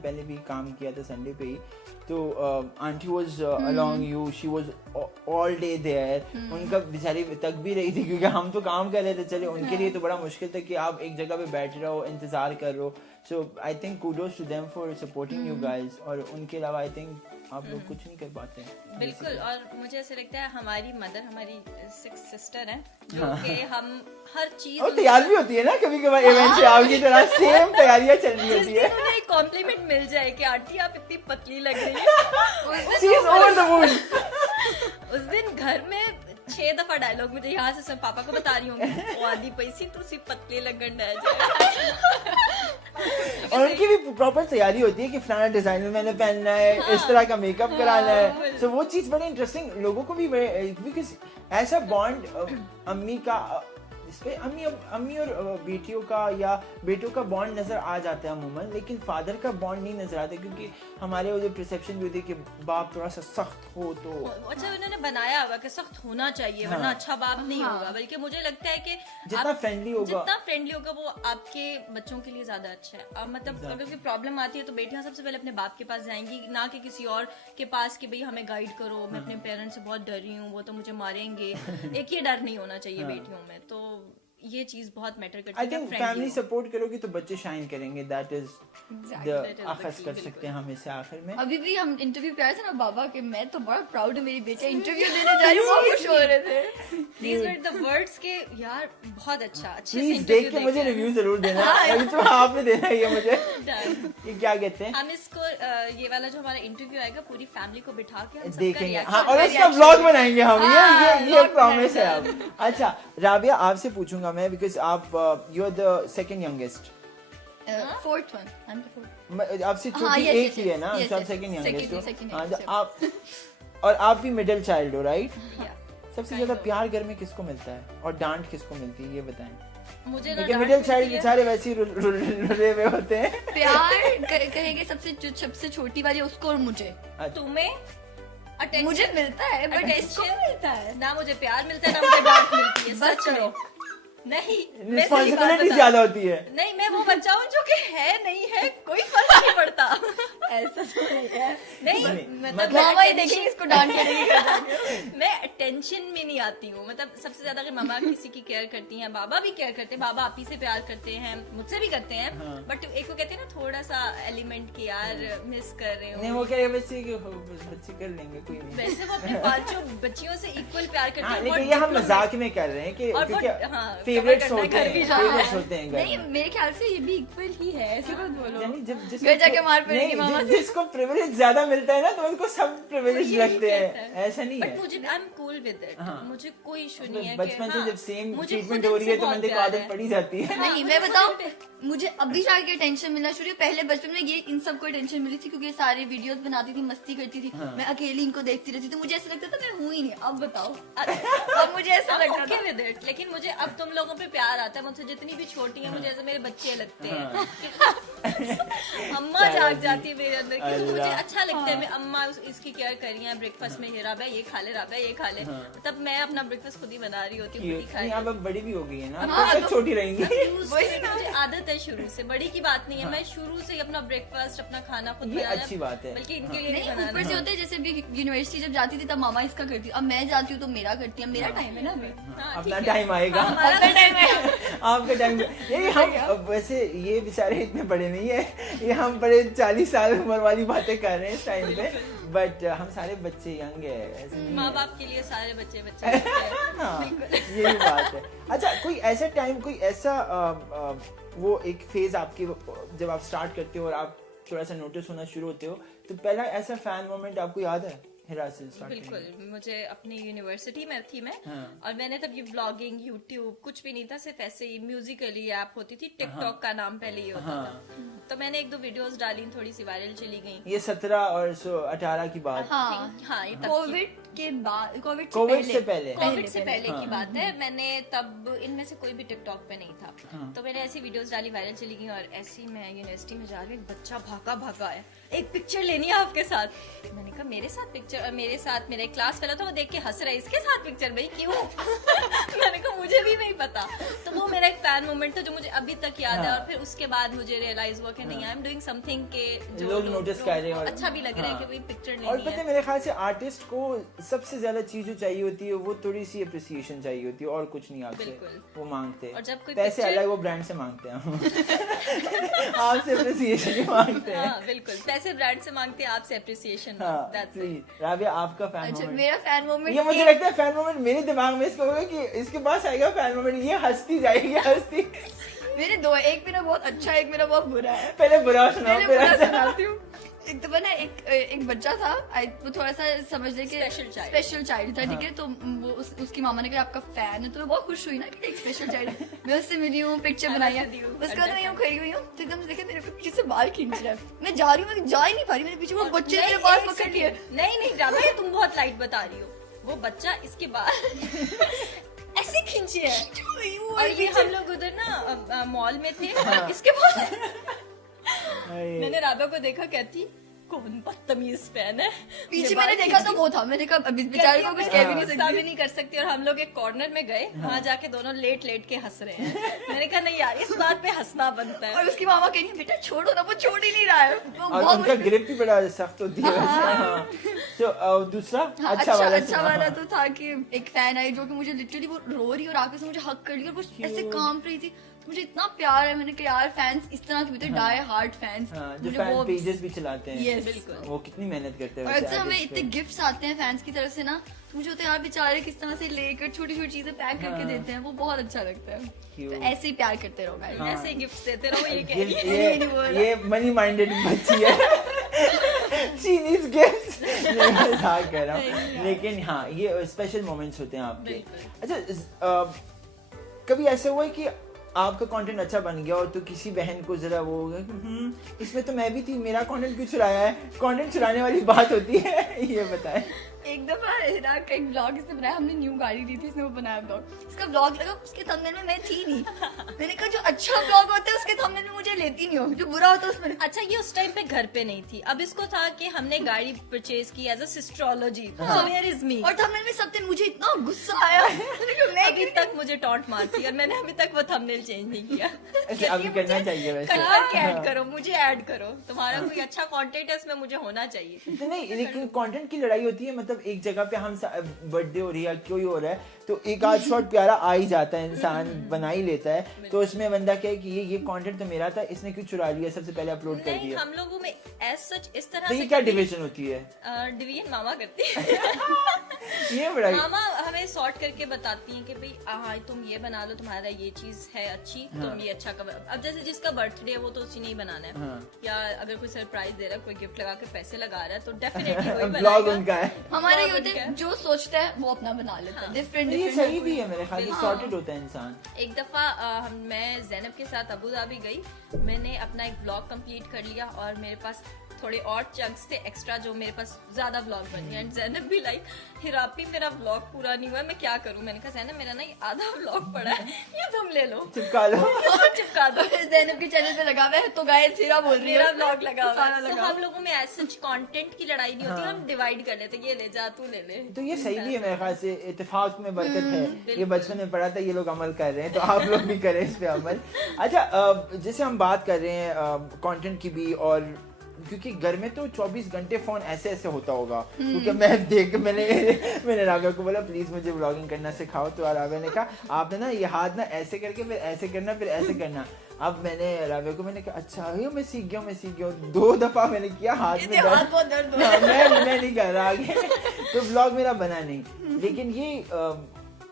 पहले भी काम किया था संडे पे ही, तो aunty was along you, she was all day there, उनका बेचारी तक भी रही थी क्योंकि हम तो काम कर रहे थे, चले उनके लिए तो बड़ा मुश्किल था कि आप एक जगह पे बैठे रहो इंतजार कर रहो, so I think kudos to them for supporting you guys, और उनके अलावा आई थिंक आप लोग कुछ नहीं कर पाते हैं। बिल्कुल, और मुझे ऐसे लगता है हमारी मदर हमारी 6 सिस्टर हैं जो कि हम हर चीज और तैयार भी होती है ना कभी कभार इवेंट से आपकी तरह, सेम तैयारियां चल रही होती है, उन्हें एक कॉम्प्लीमेंट मिल जाए कि आंटी आप इतनी पतली लग रही है she is over the moon. उस दिन घर में 6 दफा डायलॉग मुझे यहाँ से पापा को बता रही हूँ, वो आदि पैसी तो सिर्फ पतली लगन रह जाए। और उनकी भी प्रॉपर तैयारी होती है कि फलाना डिजाइनर मैंने पहनना है, इस तरह का मेकअप कराना है, सो वो चीज बड़ी इंटरेस्टिंग लोगों को भी, बिकॉज ऐसा बॉन्ड अम्मी का इस पे अम्मी और बेटियों का या बेटों का बॉन्ड नजर आ जाता है अमूमन, लेकिन फादर का बॉन्ड नहीं नजर आता क्योंकि हमारे वो जो परसेप्शन भी होती है कि बाप थोड़ा सा सख्त हो तो अच्छा उन्होंने बनाया हुआ कि सख्त होना चाहिए वरना अच्छा बाप नहीं होगा, बल्कि मुझे लगता है कि जितना फ्रेंडली होगा वो आपके बच्चों के लिए ज्यादा अच्छा है। अब मतलब अगर कोई प्रॉब्लम आती है तो बेटियां सबसे पहले अपने बाप के पास जाएंगी, ना कि किसी और के पास कि भाई हमें गाइड करो, मैं अपने पेरेंट्स से बहुत डर रही हूँ, वो तो मुझे मारेंगे। एक ये डर नहीं होना चाहिए बेटियों में, तो ये चीज बहुत मैटर करती है। आई थिंक फैमिली सपोर्ट करोगे तो बच्चे शाइन करेंगे, दैट इज द आखिर कर सकते हैं हम इससे आखिर में। अभी भी हम इंटरव्यू पे आए थे ना बाबा के, मैं तो बड़ा प्राउड है मेरी बेटी इंटरव्यू देने जा रही हूँ, बहुत खुश हो रहे थे। These were the words के यार बहुत अच्छे से इंटरव्यू देख के मुझे रिव्यू जरूर देना, अभी तो आपने देना ही है मुझे। ये क्या कहते हैं, हम इसको ये वाला जो हमारा इंटरव्यू आएगा पूरी फैमिली को बिठा के हम देखेंगे, हाँ, और उसका व्लॉग बनाएंगे हम, ये प्रॉमिस है अब। अच्छा राबिया आपसे पूछूंगा मैं, बिकॉज आप you are the second youngest, fourth one, I am the fourth, आपसे छोटी एक ही है ना, आप सेकंड यंगेस्ट हो, आप और आप भी मिडिल चाइल्ड हो, राइट? सबसे ज्यादा प्यार घर में किसको मिलता है और डांट किसको मिलती है, ये बताएं मुझे। मिडिल चाइल्ड बेचारे वैसे ही रुले हुए होते हैं। प्यार कहेंगे सबसे छोटी वाली उसको और मुझे, तुम्हें मुझे मिलता है बट इसको मिलता है ना, मुझे प्यार मिलता है ना मुझे डांट मिलती है, सच में नहीं, रिस्पांसिबिलिटी ज्यादा होती है। नहीं, मैं वो बच्चा हूँ जो कि है नहीं है कोई फर्क नहीं पड़ता। ऐसा तो नहीं है, नहीं मतलब मामा ही देखेंगे इसको डांट के मैं अटेंशन में नहीं आती हूँ, मतलब सबसे ज्यादा अगर मामा किसी की केयर करती हैं, बाबा भी केयर करते हैं, बाबा आप ही से प्यार करते हैं, मुझसे भी करते हैं, बट एक को कहते हैं ना थोड़ा सा एलिमेंट की यार मिस कर रहे हो, नहीं वो कह रहे बच्चे कर लेंगे कोई नहीं, वैसे वो अपनी 5 बच्चियों से इक्वल प्यार करते हैं, लेकिन ये हम मजाक में कर रहे हैं कि फेवरेट्स होते हैं। नहीं मेरे ख्याल से ये भी इक्वल ही है, ऐसे मत बोलो, जब घर जाके मार पड़ेगी मामा से। जिसको प्रिविलेज ज्यादा मिलता है ना तो उनको सब प्रिविलेज लगते हैं, ऐसा नहीं है। बट मुझे I am cool with it, मुझे कोई इशू नहीं है। बचपन से जब सेम ट्रीटमेंट हो रही है तो बंदे को आदत पड़ी जाती है। नहीं मैं बताऊं, मुझे अभी जाके टेंशन मिलना शुरू, पहले बचपन में ये इन सबको टेंशन मिली थी क्योंकि सारे वीडियोस बनाती थी, मस्ती करती थी, मैं अकेली इनको देखती रहती थी, मुझे ऐसा लगता था मैं हूँ ही नहीं। अब बताओ, अब मुझे ऐसा लगता था विद इट, लेकिन मुझे अब तुम लोगों पे प्यार आता है, मुझसे जितनी भी छोटी है मुझे ऐसे मेरे बच्चे लगते हैं। अम्मा जाग जाती है मेरे अंदर कि मुझे अच्छा लगता है, मैं अम्मा इसकी केयर कर रही है, ब्रेकफास्ट में राबिया ये खा ले, राबिया ये खा ले, तब मैं अपना ब्रेकफास्ट खुद ही बना रही होती हूँ, खुद ही खा रही हूँ। अब बड़ी भी हो गई है ना, अब छोटी रहेंगी। मुझे आदत है शुरू से, बड़ी की बात नहीं है, मैं शुरू से अपना ब्रेकफास्ट अपना खाना खुद बनाना, अच्छी बात है, बल्कि इनके लिए नहीं ऊपर से होते जैसे भी यूनिवर्सिटी जब जाती थी तब मामा इसका करती, अब मैं जाती हूँ तो मेरा करती है, मेरा टाइम है ना अभी, अपना टाइम आएगा, अपना टाइम है, आपका टाइम। ये हम वैसे ये बेचारे इतने बड़े नहीं है, ये हम बड़े 40 साल उम्र वाली बातें कर रहे हैं इस टाइम पे, बट हम सारे बच्चे यंग है, ऐसे माँ बाप के लिए सारे बच्चे यही बात है। अच्छा कोई ऐसा टाइम, कोई ऐसा वो एक फेज आपकी जब आप स्टार्ट करते हो और आप थोड़ा सा नोटिस होना शुरू होते हो, तो पहला ऐसा फैन मोमेंट आपको याद है? बिल्कुल, मुझे अपनी यूनिवर्सिटी में थी मैं, और मैंने तब ये ब्लॉगिंग यूट्यूब कुछ भी नहीं था, सिर्फ ऐसे ही म्यूजिकली ऐप होती थी, टिकटॉक का नाम पहले ही होता था, तो मैंने 1-2 वीडियोस डाली, थोड़ी सी वायरल चली गई। ये 17 और 18 की बात, हाँ ये कोविड के बाद, कोविड से पहले की बात है। मैंने तब इनमें से कोई भी टिकटॉक पे नहीं था, तो मैंने ऐसी वीडियोस डाली, वायरल चली गई, और ऐसी मैं यूनिवर्सिटी में जा रही हूँ, एक बच्चा भागा है, एक पिक्चर लेनी है आपके साथ। मैंने कहा मेरे साथ पिक्चर, पिक्चर मेरे साथ मेरा एक क्लास फेलो था, वो देख के हंस रहा है, इसके साथ पिक्चर भाई क्यों? मैंने कहा मुझे भी नहीं पता। तो वो मेरा एक फैन मोमेंट था जो मुझे अभी तक याद है। और फिर उसके बाद मुझे रियलाइज हुआ कि नहीं, आई एम डूइंग समथिंग के जो लोग नोटिस कर रहे हैं और अच्छा भी लग रहा है कि भाई पिक्चर लेनी और पता है है। मेरे ख्याल से आर्टिस्ट को सबसे ज्यादा चीज जो चाहिए होती है वो थोड़ी सी अप्रिसिएशन चाहिए होती है, और कुछ नहीं आपसे बिल्कुल। वो मांगते हैं। और जब कोई पैसे picture- अलग वो ब्रांड से मांगते हैं आपसे अप्रिसिएशन ही मांगते हैं। हाँ बिल्कुल, पैसे ब्रांड से मांगते हैं, आपसे अप्रिसिएशन। हाँ, राबिया आपका फैन अच्छा मोमेंट? मेरा फैन मोमेंट ये मुझे लगता है फैन मोमेंट मेरे दिमाग में इसका होगा कि इसके पास आएगा फैन मोमेंट, ये हंसती जाएगी हंसती। मेरे दो, एक मेरा बहुत अच्छा है, एक मेरा बहुत बुरा है। पहले बुरा सुनाओ पहले फिर बुरा अच्छा। सुनाती हूँ। एक दफा ना एक बच्चा था, वो थोड़ा सा समझ ले कि स्पेशल चाइल्ड था, ठीक है। तो वो उसकी मामा ने कहा आपका फैन है, तो मैं बहुत खुश हुई ना कि एक स्पेशल चाइल्ड है। मैं उससे मिली हूँ, पिक्चर बनाई है। उसके बाद मैं यूँ खड़ी हुई हूँ, तो एकदम से देखे मेरे पीछे से बाल खींच रहा है। मैं जा रही हूँ, मैं जा ही नहीं पा रही, मेरे पीछे वो बच्चे ने मेरे बाल पकड़ लिए। नहीं राबिया, तुम बहुत लाइट बता रही हो। वो बच्चा इसके बाल ऐसे खींचे है। और ये हम लोग उधर ना मॉल में थे, इसके बाद मैंने राबिया को देखा, कहती कौन बदतमीज फैन है। पीछे मैंने देखा तो वो था, मैंने कहा अभी बेचारे को कुछ कह भी नहीं गुस्सा सकती। भी नहीं कर सकती। और हम लोग एक कॉर्नर में गए, वहाँ जाके दोनों लेट के हंस रहे हैं। मैंने कहा नहीं यार, इस बात पे हंसना बनता है। और उसकी मामा कह रही है बेटा छोड़ो ना, वो छोड़ ही नहीं रहा है। वो और बहुत उनका ग्रिप भी बड़ा सख्त होती है वैसे। हाँ। तो दूसरा हाँ, अच्छा वाला अच्छा सुनाओ। वाला तो था कि एक फैन आई जो कि मुझे लिटरली वो रो रही और आके से मुझे हक कर लिया और वो ऐसे कांप रही थी। मुझे इतना प्यार है, मैंने कहा यार फैंस इस तरह के भी तो डाई हार्ड फैंस। हाँ, जो फैन पेजेस भी चलाते हैं। Yes. बिल्कुल। वो कितनी मेहनत करते हैं और वैसे अक्सर हमें artists इतने पे। गिफ्ट्स आते हैं फैंस की तरफ से ना, तो मुझे होता है यार बेचारे किस तरह से लेकर छोटी छोटी चीजें पैक करके देते हैं, वो बहुत अच्छा लगता है। तो ऐसे ही प्यार करते रहो guys। ऐसे ही गिफ्ट देते रहो, ये कह रही है। ये मनी माइंडेड बच्ची है। She needs gifts। मैं मजाक कर रहा हूँ, लेकिन हाँ ये स्पेशल मोमेंट्स होते हैं आपके। अच्छा कभी ऐसा हुआ है कि आपका कंटेंट अच्छा बन गया और तो किसी बहन को जरा वो होगा कि इसमें तो मैं भी थी, मेरा कंटेंट क्यों चुराया है? कंटेंट चुराने वाली बात होती है, ये बताएं। एक दफा हिरा का एक ब्लॉग इसने बनाया, हमने न्यू गाड़ी ली थी, इसने वो बनाया ब्लॉग, इसका ब्लॉग लगा, उसके थंबनेल में मैं थी नहीं। मैंने कहा जो अच्छा ब्लॉग होता है उसके थंबनेल में मुझे लेती नहीं हो, जो बुरा होता है उसमें। अच्छा ये उस टाइम पे घर पे नहीं थी, अब इसको था कि हमने गाड़ी परचेज की एज अ सिस्ट्रोलॉजी, सो हियर इज मी। और थंबनेल में सब दिन मुझे इतना गुस्सा आया, मैंने कहा मैं अभी तक मुझे टॉन्ट मारती है और मैंने अभी तक वो थंबनेल चेंज नहीं किया। ऐसे अभी करना चाहिए वैसे। कट करके ऐड करो, मुझे ऐड करो, तुम्हारा कोई अच्छा कंटेंट है उसमें मुझे होना चाहिए। तो नहीं, लेकिन कंटेंट की लड़ाई होती है, मतलब एक जगह पे हम बर्थडे हो रही है कोई हो रहा है तो एक आध शॉट प्यारा आ ही जाता है, इंसान बना ही लेता है, तो उसमें बंदा क्या है कि ये कंटेंट तो मेरा था, इसने क्यों चुरा लिया, सबसे पहले अपलोड कर नहीं, दिया। हम लोगों में एज सच इस तरह तो ये से क्या डिवीजन होती है? डिवीजन मामा करती है। ये बड़ा मामा हमें सॉर्ट करके बताती हैं कि भाई हाँ तुम ये बना लो, तुम्हारा ये चीज है अच्छी, तुम ये अच्छा कवर। अब जैसे जिसका बर्थडे है वो तो उसी ने ही बनाना है, या अगर कोई सरप्राइज दे रहा है, कोई गिफ्ट लगा के पैसे लगा रहा है तो डेफिनेटली वही ब्लॉग बनाएगा। उनका है। हमारे Vlog ये होते उनका हैं, है। जो सोचता है वो अपना बना लेता है, डिफरेंट ये सही भी है मेरे ख्याल से, सॉर्टेड होता है इंसान। एक दफा मैं ज़ैनब के साथ अबू धाबी गई, मैंने अपना एक ब्लॉग कंप्लीट कर लिया और मेरे पास थोड़े और चंक्स थे एक्स्ट्रा जो मेरे पास ज्यादा ब्लॉग बन गए। एंड ज़ैनब भी लाइक हिरापी मेरा ब्लॉग पूरा नहीं हुआ है, मैं क्या करूं? मैंने कहा ज़ैनब मेरा ना ये आधा ब्लॉग पड़ा है, ये तुम ले लो, चिपका लो। चिपका दो। ज़ैनब के चैनल पे लगा हुआ है तो गाइस हिरा बोल रही है मेरा ब्लॉग लगा हुआ सारा है। लगा So, हम लोगों में ऐसे कंटेंट की लड़ाई नहीं होती, हम डिवाइड कर लेते, ये ले जा तू ले ले। तो ये सही भी है मेरे ख्याल से, इत्तेफाक में बरकत है। ये बचपन में पढ़ा था, ये लोग अमल कर रहे हैं, तो आप लोग भी करें इस पे अमल। अच्छा जैसे हम बात कर रहे हैं कंटेंट की भी, और क्योंकि घर में तो 24 घंटे फोन ऐसे ऐसे होता होगा, क्योंकि मैंने राबिया को बोला प्लीज मुझे व्लॉगिंग करना सिखाओ, तो राबिया ने कहा आपने ना ये हाथ ना ऐसे करके फिर ऐसे करना फिर ऐसे करना। अब मैंने राबिया को मैंने कहा अच्छा ये मैं सीख गया 2 दफा मैंने किया, हाथ में हाथ बहुत दर्द हो रहा हाँ, मैं नहीं कर रहा आगे, तो व्लॉग मेरा बना नहीं। लेकिन ये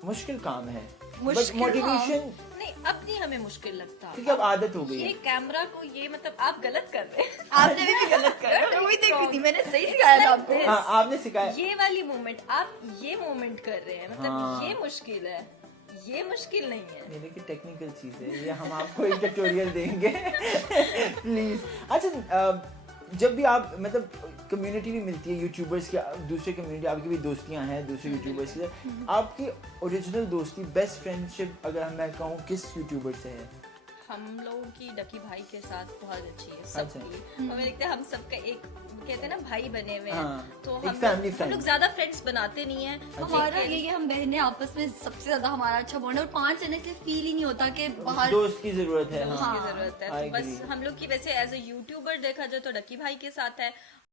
मुश्किल काम है, बट मोटिवेशन नहीं अपनी हमें मुश्किल लगता, क्योंकि अब आदत हो गई ये है। कैमरा को ये मतलब आप गलत कर रहे हैं। आपने भी गलत करा, मैं वही देख रही थी, मैंने सही सिखाया था आपको। हाँ, आपने सिखाया। ये वाली मोमेंट आप ये मोमेंट कर रहे हैं, मतलब हाँ। ये मुश्किल है, ये मुश्किल नहीं है। ये देखिए टेक्निकल चीज है ये, हम आपको एक ट्यूटोरियल देंगे प्लीज। अच्छा जब भी आप मतलब कम्युनिटी भी मिलती है यूट्यूबर्स की, दूसरे कम्युनिटी आपकी भी दोस्तियां हैं दूसरे यूट्यूबर्स से, आपकी ओरिजिनल दोस्ती बेस्ट फ्रेंडशिप अगर मैं कहूँ किस यूट्यूबर से है? हम लोगों की डकी भाई के साथ बहुत अच्छी है सबकी, और मुझे लगता है हम सबका एक कहते हैं ना भाई बने हुए हाँ, हैं, तो एक family हम friend। लोग ज्यादा फ्रेंड्स बनाते नहीं है। हमारा ये कि हम बहनें आपस में सबसे ज्यादा हमारा अच्छा बॉन्ड है, और 5 जने से फील ही नहीं होता कि बाहर दोस्त की जरूरत है। दोस्त हाँ, की जरूरत है। I तो बस agree। हम लोग की वैसे एज ए यूट्यूबर देखा जाए तो डक्की भाई के साथ है,